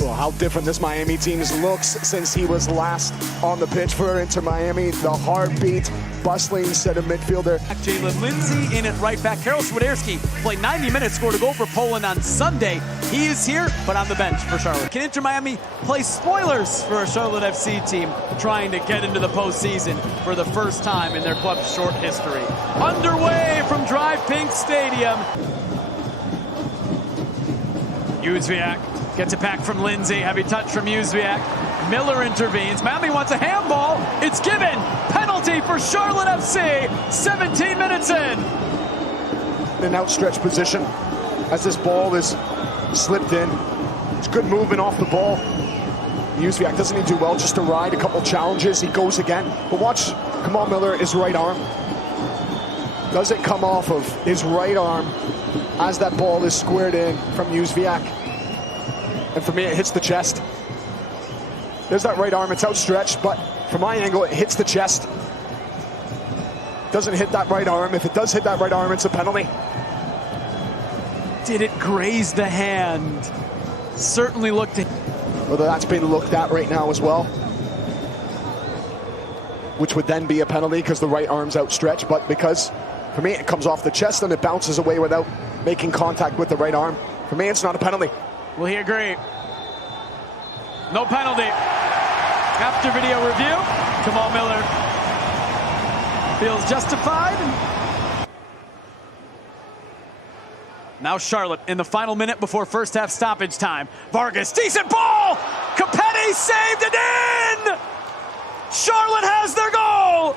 Well, how different this Miami team looks since he was last on the pitch for Inter Miami. The heartbeat, bustling center midfielder. Jalen Lindsay in at right back. Karol Swiderski played 90 minutes, scored a goal for Poland on Sunday. He is here, but on the bench for Charlotte. Can Inter Miami play spoilers for a Charlotte FC team trying to get into the postseason for the first time in their club's short history? Underway from Drive Pink Stadium. Jóźwiak gets it back from Lindsay. Heavy touch from Jóźwiak. Miller intervenes. Miami wants a handball. It's given. Penalty for Charlotte FC. 17 minutes in. An outstretched position as this ball is slipped in. It's good movement off the ball. Jóźwiak doesn't he do well just to ride a couple challenges. He goes again. But watch Kamal Miller, his right arm. Does it come off of his right arm as that ball is squared in from Jóźwiak? And for me, it hits the chest. There's that right arm, it's outstretched, but from my angle, it hits the chest. Doesn't hit that right arm. If it does hit that right arm, it's a penalty. Did it graze the hand? Certainly looked at. Whether that's been looked at right now as well, which would then be a penalty because the right arm's outstretched, but because, for me, it comes off the chest and it bounces away without making contact with the right arm. For me, it's not a penalty. Will he agree? No penalty. After video review, Kamal Miller feels justified. Now Charlotte in the final minute before first half stoppage time. Vargas, decent ball! Copetti saved it in! Charlotte has their goal!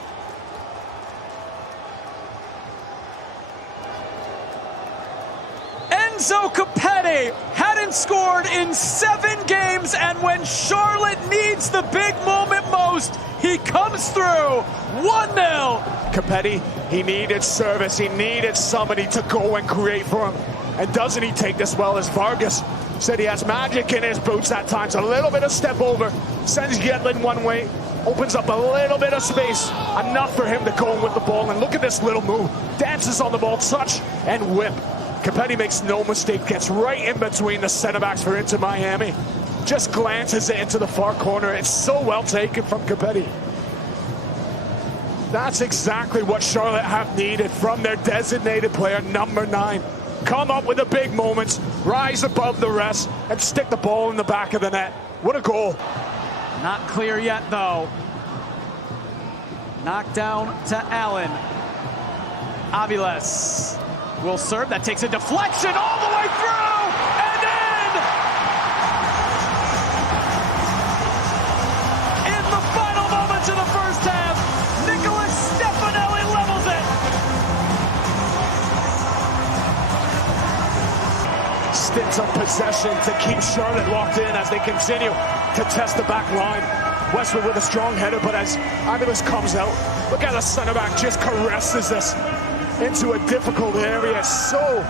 Enzo Copetti hadn't scored in 7 games, and when Charlotte needs the big moment most, he comes through. 1-0. Copetti, he needed service. He needed somebody to go and create for him. And doesn't he take this well, as Vargas said he has magic in his boots at times. A little bit of step over, sends Yedlin one way, opens up a little bit of space, enough for him to go in with the ball. And look at this little move. Dances on the ball, touch and whip. Copetti makes no mistake, gets right in between the center backs for Inter Miami. Just glances it into the far corner. It's so well taken from Copetti. That's exactly what Charlotte have needed from their designated player, number 9. Come up with the big moments, rise above the rest, and stick the ball in the back of the net. What a goal. Not clear yet, though. Knocked down to Allen. Aviles will serve. That takes a deflection all the way through and in! In the final moments of the first half, Nicolás Stefanelli levels it. Stints of possession to keep Charlotte locked in as they continue to test the back line. Westwood with a strong header, but as Aviles comes out, look how the center back just caresses this into a difficult area. It's so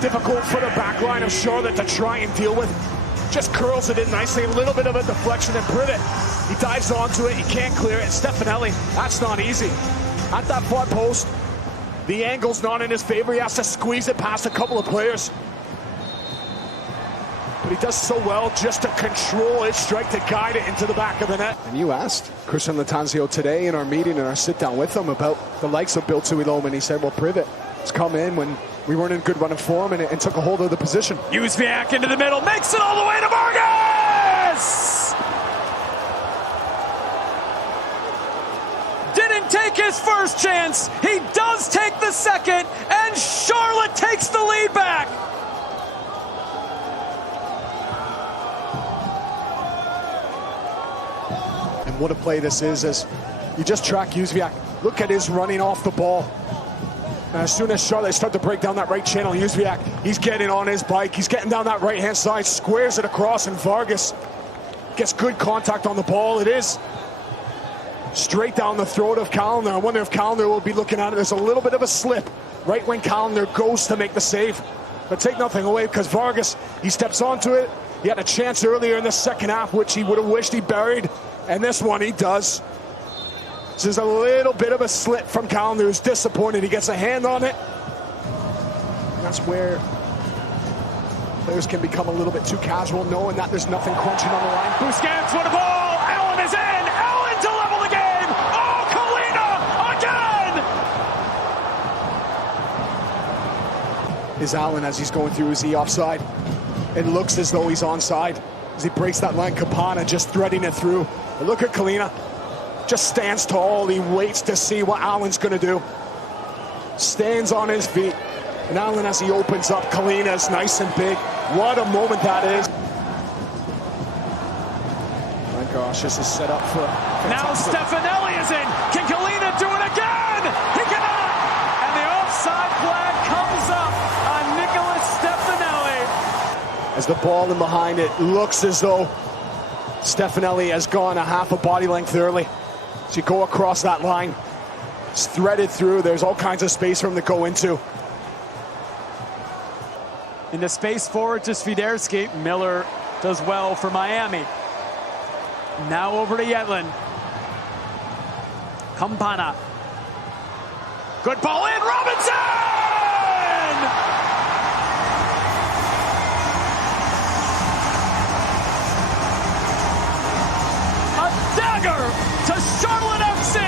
difficult for the back line of Charlotte to try and deal with. Just curls it in nicely, a little bit of a deflection, and Privet, he dives onto it, he can't clear it. Stefanelli, that's not easy. At that far post, the angle's not in his favor. He has to squeeze it past a couple of players. But he does so well just to control his strike, to guide it into the back of the net. And you asked Kristijan Lattanzio today in our meeting, in our sit down with him, about the likes of Bill Tuiloma, and he said, well, Privet has come in when we weren't in good running form and took a hold of the position. Jóźwiak into the middle, makes it all the way to Vargas! Didn't take his first chance. He does take the second, and Charlotte takes the lead back. And what a play this is, as you just track Jóźwiak. Look at his running off the ball. And as soon as Charlotte start to break down that right channel, Jóźwiak, he's getting on his bike, he's getting down that right-hand side, squares it across, and Vargas gets good contact on the ball. It is straight down the throat of Kahlina. I wonder if Kahlina will be looking at it. There's a little bit of a slip right when Kahlina goes to make the save. But take nothing away, because Vargas, he steps onto it. He had a chance earlier in the second half, which he would have wished he buried. And this one he does. This is a little bit of a slip from Kahlina, who's disappointed. He gets a hand on it. And that's where Players can become a little bit too casual, knowing that there's nothing crunching on the line. Busquets with a ball. Allen is in. Allen to level the game. Oh, Kahlina again. Is Allen as he's going through? Is he offside? It looks as though he's onside as he breaks that line. Kahlina just threading it through. But look at Kahlina. Just stands tall. He waits to see what Allen's going to do. Stands on his feet. And Allen, as he opens up, Kahlina is nice and big. What a moment that is. My gosh, this is set up for now fantastic. Stefanelli is in. Can Kahlina do it again? He cannot. And the offside flag comes up on Nicolás Stefanelli. As the ball in behind it looks as though Stefanelli has gone a half a body length early. So you go across that line. It's threaded through. There's all kinds of space for him to go into. In the space forward to Swiderski. Miller does well for Miami. Now over to Yedlin. Campana. Good ball in. Robinson! A dagger to Charlotte FC.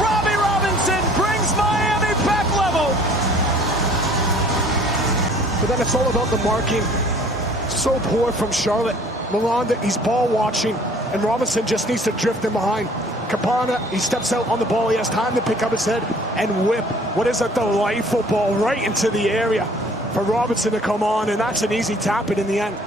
Robbie Robinson brings Miami back level. But then it's all about the marking. So poor from Charlotte. Milan, he's ball watching, and Robinson just needs to drift in behind. Campana, he steps out on the ball. He has time to pick up his head and whip. What is a delightful ball right into the area for Robinson to come on, and that's an easy tap it in the end.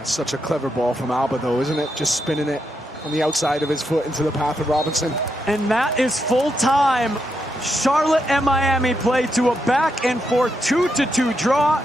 It's such a clever ball from Alba, though, isn't it? Just spinning it on the outside of his foot into the path of Robinson. And that is full time. Charlotte and Miami play to a back and forth 2-2 draw.